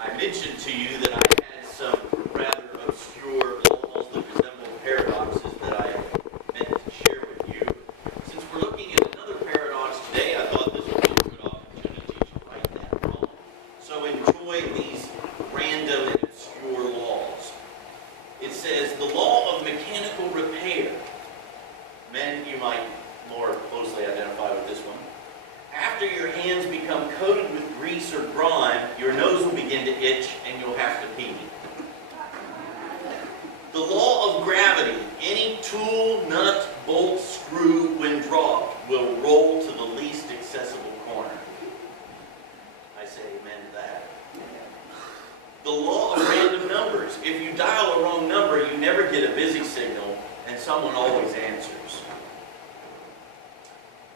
I mentioned to you that I had some rather obscure laws that resemble paradoxes that I meant to share with you. Since we're looking at another paradox today, I thought this would be a good opportunity to right that wrong. So enjoy these random and obscure laws. It says, the law of mechanical repair. Men, you might more closely identify with this one. After your hands become coated with grease or grime, your nose will begin to itch and you'll have to pee. The law of gravity. Any tool, nut, bolt, screw, when dropped, will roll to the least accessible corner. I say amen to that. The law of random numbers. If you dial a wrong number, you never get a busy signal, and someone always answers.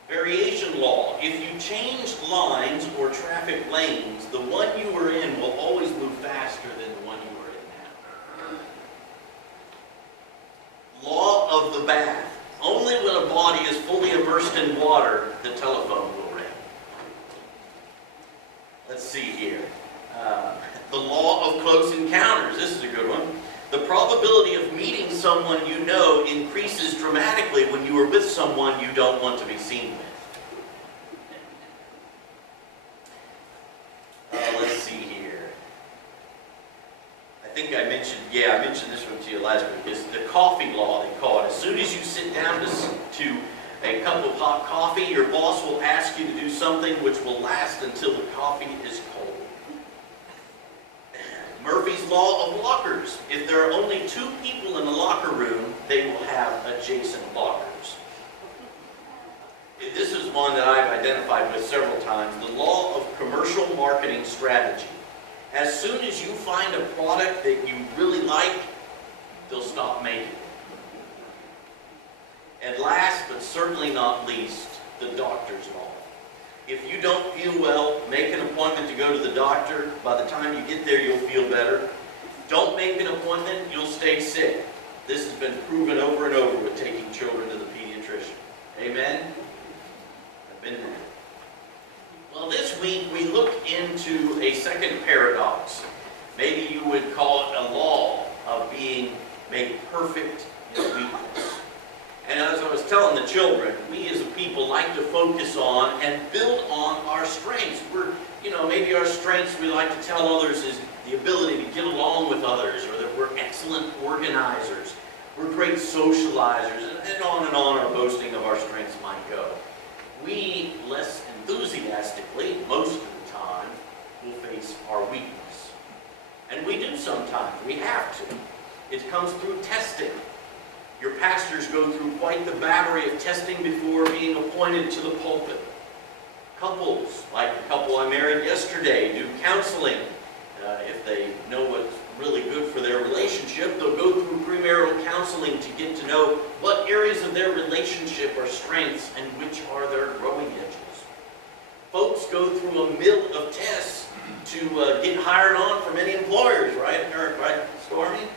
Variation law. If you change lines or traffic lanes, the one you were in will always move faster than the one you were in now. Law of the bath. Only when a body is fully immersed in water, the telephone will ring. Let's see here. The law of close encounters. This is a good one. The probability of meeting someone you know increases dramatically when you are with someone you don't want to be seen with. Let's see here. I think I mentioned this one to you last week. It's the coffee law, they call it. As soon as you sit down to a cup of hot coffee, your boss will ask you to do something which will last until the coffee is cold. Murphy's Law of Lockers. If there are only 2 people in the locker room, they will have adjacent lockers. This is one that I've identified with several times. The law of commercial marketing strategy. As soon as you find a product that you really like, they'll stop making it. And last, but certainly not least, the doctor's law. If you don't feel well, make an appointment to go to the doctor. By the time you get there, you'll feel better. Don't make an appointment, you'll stay sick. This has been proven over and over with taking children to the pediatrician. Amen? I've been there. Well, this week we look into a second paradox. Maybe you would call it a law of being made perfect in weakness. And as I was telling the children, we as a people like to focus on and build on our strengths. Maybe our strengths we like to tell others is the ability to get along with others, or that we're excellent organizers, we're great socializers, and on our boasting of our strengths might go. We, less enthusiastically, most of the time, will face our weakness. And we do sometimes. We have to. It comes through testing. Your pastors go through quite the battery of testing before being appointed to the pulpit. Couples, like the couple I married yesterday, do counseling. If they know what's really good for their relationship, they'll go through premarital counseling to get to know what areas of their relationship are strengths and which are their growing edges. Folks go through a mill of tests to get hired on from many employers, right, Stormy?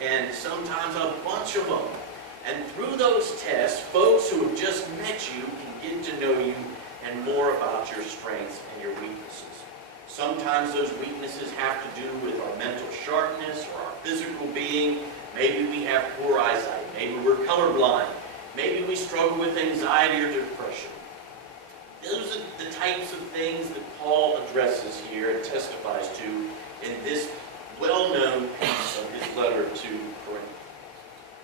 And sometimes a bunch of them. And through those tests, folks who have just met you can get to know you and more about your strengths and your weaknesses. Sometimes those weaknesses have to do with our mental sharpness or our physical being. Maybe we have poor eyesight. Maybe we're colorblind. Maybe we struggle with anxiety or depression. Those are the types of things that Paul addresses here and testifies to in this well-known piece of his letter to Corinth.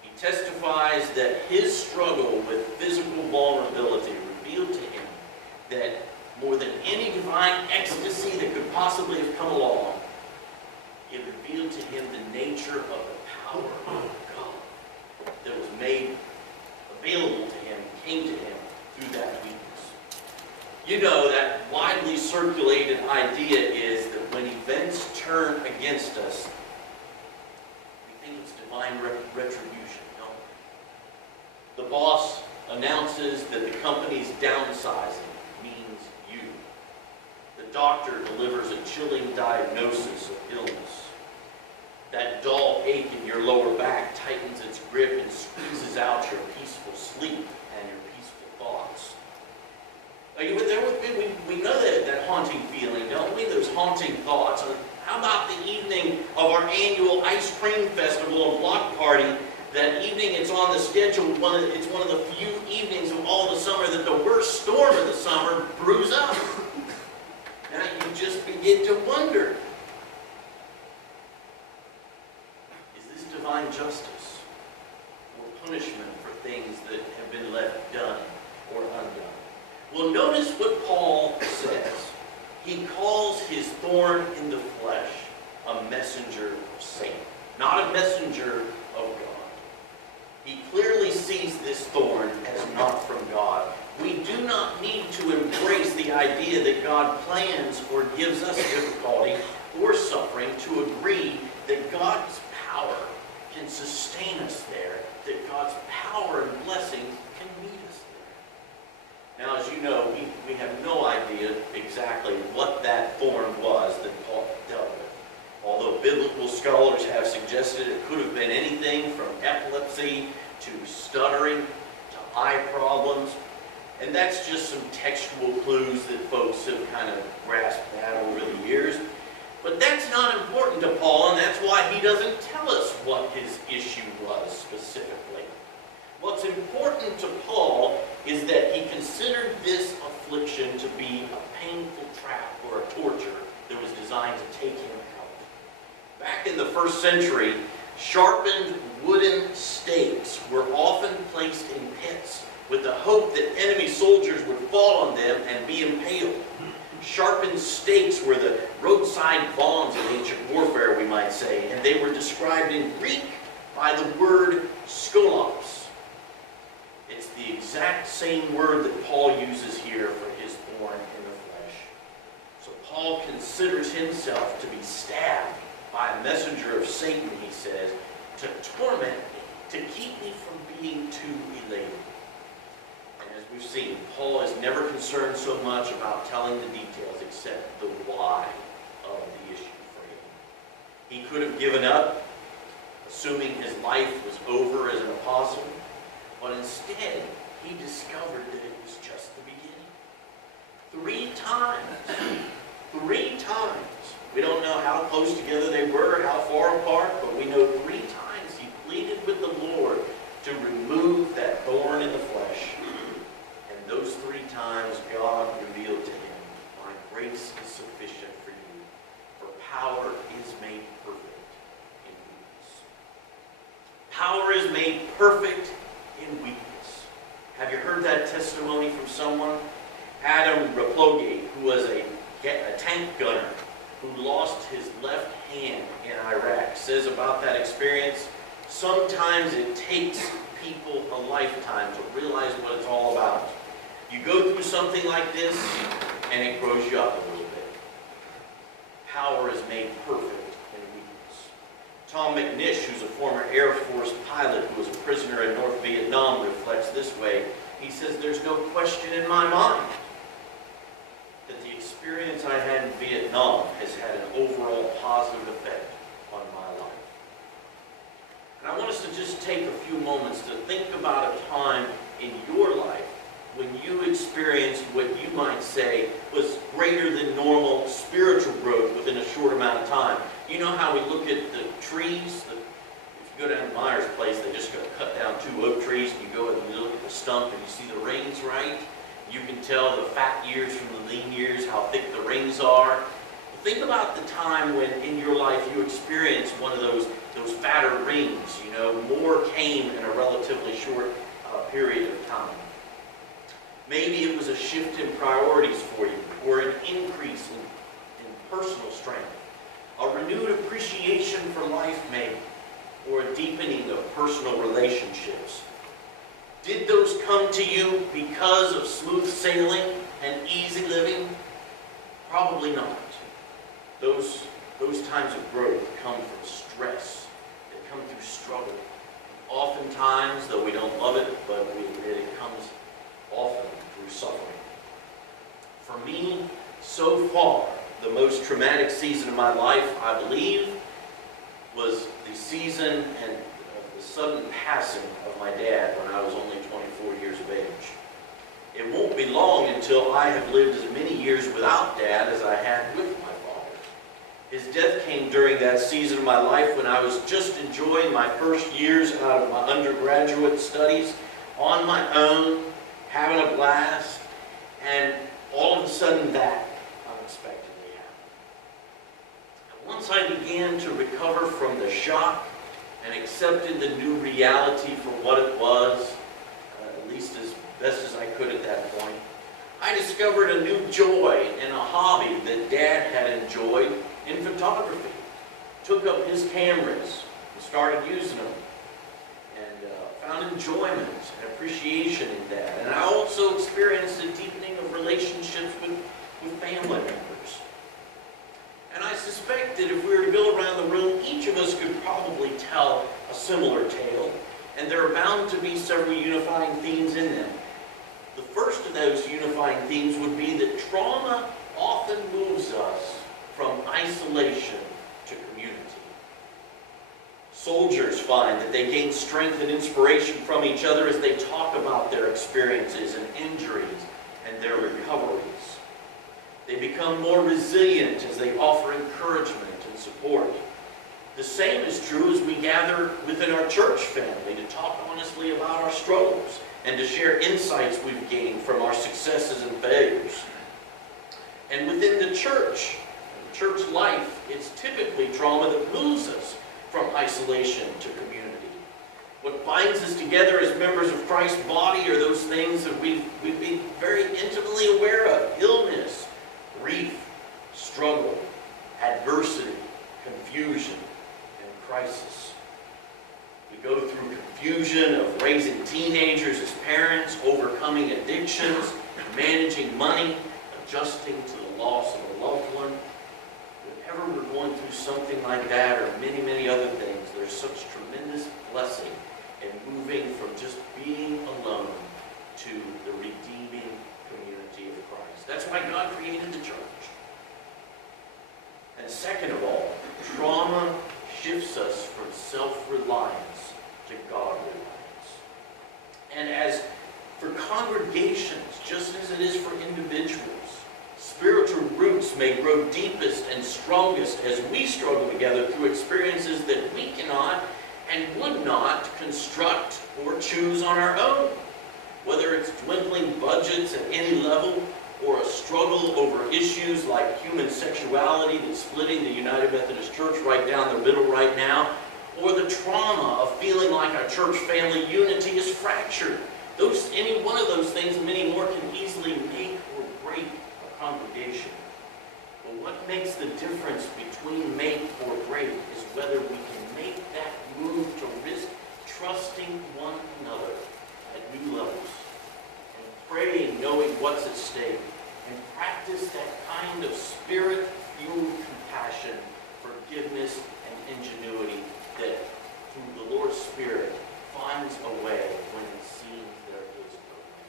He testifies that his struggle with physical vulnerability revealed to him that more than any divine ecstasy that could possibly have come along, it revealed to him the nature of the power of God that was made available to him, came to him through that weakness. You know, that widely circulated idea is that when events turn against us, we think it's divine retribution, no? The boss announces that the company's downsizing means you. The doctor delivers a chilling diagnosis of illness. That dull ache in your lower back tightens its grip and squeezes out your peaceful sleep and your peaceful thoughts. Are you there with me? We know that haunting feeling, don't we? Those haunting thoughts. How about of our annual ice cream festival and block party. That evening, it's on the schedule. It's one of the few evenings of all the summer that the worst storm of the summer brews up. Now you just begin to wonder, is this divine justice or punishment for things that have been left done or undone? Well, notice what Paul says. He calls his thorn in the flesh a messenger of Satan, not a messenger of God. He clearly sees this thorn as not from God. We do not need to embrace the idea that God plans or gives us difficulty or suffering to agree that God's power can sustain us there, that God's power and blessings can meet us there. Now, as you know, we have no idea exactly what that thorn was that Paul dealt with. Although biblical scholars have suggested it could have been anything from epilepsy to stuttering to eye problems. And that's just some textual clues that folks have kind of grasped at over the years. But that's not important to Paul, and that's why he doesn't tell us what his issue was specifically. What's important to Paul is that he considered this affliction to be a painful trap or a torture that was designed to take him out. Back in the first century, sharpened wooden stakes were often placed in pits with the hope that enemy soldiers would fall on them and be impaled. Sharpened stakes were the roadside bombs of ancient warfare, we might say, and they were described in Greek by the word skolos. It's the exact same word that Paul uses here for his thorn in the flesh. So Paul considers himself to be stabbed by a messenger of Satan, he says, to torment me, to keep me from being too elated. And as we've seen, Paul is never concerned so much about telling the details except the why of the issue for him. He could have given up, assuming his life was over as an apostle, but instead he discovered that it was just the beginning. 3 times. We don't know how close together they were, how far apart, but we know 3 times he pleaded with the Lord to remove that thorn in the flesh. And those 3 times God revealed to him, my grace is sufficient for you, for power is made perfect in weakness. Power is made perfect in weakness. Have you heard that testimony from someone? Adam Raplogate, who was a tank gunner, who lost his left hand in Iraq, says about that experience, sometimes it takes people a lifetime to realize what it's all about. You go through something like this, and it grows you up a little bit. Power is made perfect in weakness. Tom McNish, who's a former Air Force pilot who was a prisoner in North Vietnam, reflects this way. He says, there's no question in my mind that the experience I had in Vietnam has had an overall positive effect on my life. And I want us to just take a few moments to think about a time in your life when you experienced what you might say was greater than normal spiritual growth within a short amount of time. You know how we look at the trees? If you go down to Meyer's place, they just cut down 2 oak trees, and you go and you look at the stump and you see the rings, right? You can tell the fat years from the lean years, how thick the rings are. Think about the time when in your life you experienced one of those fatter rings. You know, more came in a relatively short period of time. Maybe it was a shift in priorities for you, or an increase in personal strength, a renewed appreciation for life maybe, or a deepening of personal relationships. Did those come to you because of smooth sailing and easy living? Probably not. Those times of growth come from stress. They come through struggle. Oftentimes, though we don't love it, but we admit it comes often through suffering. For me, so far, the most traumatic season of my life, I believe, was the season and the sudden passing of my dad when I was only 24 years of age. It won't be long until I have lived as many years without Dad as I had with my father. His death came during that season of my life when I was just enjoying my first years out of my undergraduate studies on my own, having a blast, and all of a sudden that unexpectedly happened. And once I began to recover from the shock and accepted the new reality for what it was, at least as best as I could at that point, I discovered a new joy in a hobby that Dad had enjoyed in photography. Took up his cameras and started using them, and found enjoyment and appreciation in that. And I also experienced a deepening of relationships with family members. And I suspect that if we were to go around the room, each of us could probably tell a similar tale, and there are bound to be several unifying themes in them. The first of those unifying themes would be that trauma often moves us from isolation to community. Soldiers find that they gain strength and inspiration from each other as they talk about their experiences and injuries and their recoveries. They become more resilient as they offer encouragement and support. The same is true as we gather within our church family to talk honestly about our struggles and to share insights we've gained from our successes and failures. And within the church life, it's typically trauma that moves us from isolation to community. What binds us together as members of Christ's body are those things that we've been very intimately aware of: illness, grief, struggle, adversity, confusion, and crisis. We go through confusion of raising teenagers as parents, overcoming addictions, managing money, adjusting to the loss of a loved one. Whenever we're going through something like that, or many, many other things, there's such tremendous blessing in moving from just being alone to the redeeming community of Christ. That's why God created the church. And second of all, trauma shifts us from self-reliance to God-reliance. And as for congregations, just as it is for individuals, spiritual roots may grow deepest and strongest as we struggle together through experiences that we cannot and would not construct or choose on our own. Whether it's dwindling budgets at any level, or a struggle over issues like human sexuality that's splitting the United Methodist Church right down the middle right now, or the trauma of feeling like our church family unity is fractured. Any one of those things, many more, can easily make or break a congregation. But what makes the difference between make or break is whether we can make that move to risk trusting one another at new levels, and praying knowing what's at stake, and practice that kind of spirit-fueled compassion, forgiveness, and ingenuity that through the Lord's Spirit finds a way when it seems there is no way.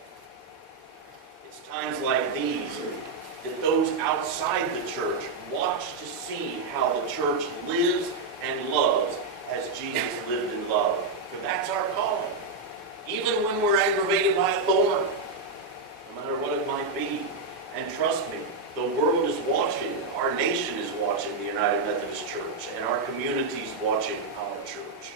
It's times like these that those outside the church watch to see how the church lives and loves as Jesus lived and loved. For that's our calling. Even when we're aggravated by a thorn, no matter what it might be. And trust me, the world is watching. Our nation is watching the United Methodist Church, and our community is watching our church.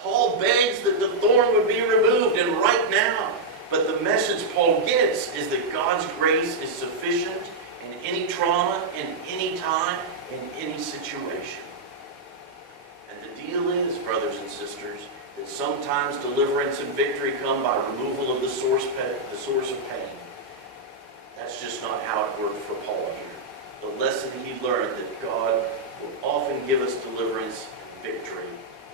Paul begs that the thorn would be removed, and right now. But the message Paul gets is that God's grace is sufficient in any trauma, in any time, in any situation. And the deal is, brothers and sisters, that sometimes deliverance and victory come by removal of the source of pain. That's just not how it worked for Paul here. The lesson he learned that God will often give us deliverance and victory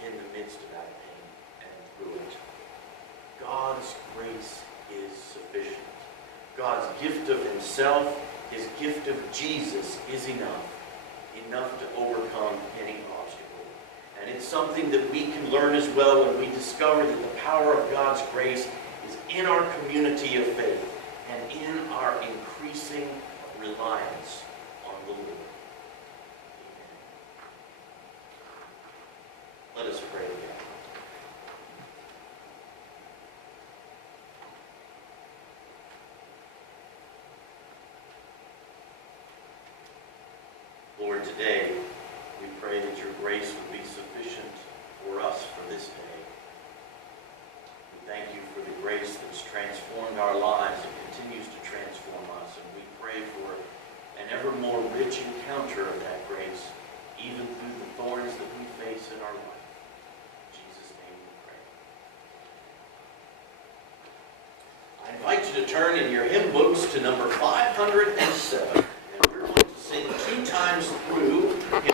in the midst of that pain and through it. God's grace is sufficient. God's gift of himself, his gift of Jesus, is enough to overcome any obstacle. And it's something that we can learn as well when we discover that the power of God's grace is in our community of faith and in our increasing reliance on the Lord. Amen. Let us pray together. Lord, today grace that's transformed our lives and continues to transform us. And we pray for an ever more rich encounter of that grace, even through the thorns that we face in our life. In Jesus' name we pray. I invite you to turn in your hymn books to number 507. And we're going to sing 2 times through